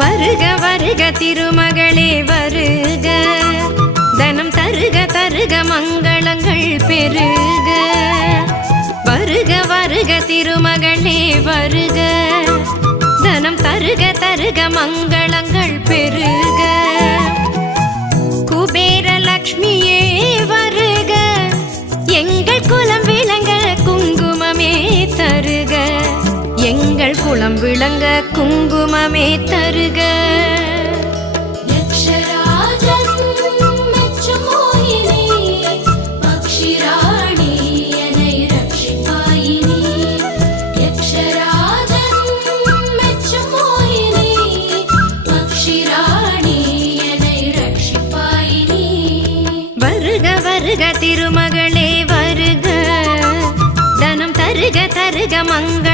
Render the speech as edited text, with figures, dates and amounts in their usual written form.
வருக வருக திருமகளே வருக, தனம் தருக தருக மங்களங்கள் பெருக. வருக வருக திருமகளே வருக, தனம் தருக தருக மங்களங்கள் பெருக. குபேர லக்ஷ்மியே வருக, எங்கள் குலம் விளங்க குங்குமமே தருக, எங்கள் குலம் விளங்க குங்குமமே தருக. வருக திருமகளே வருக, தனம் தருக தருக மங்கள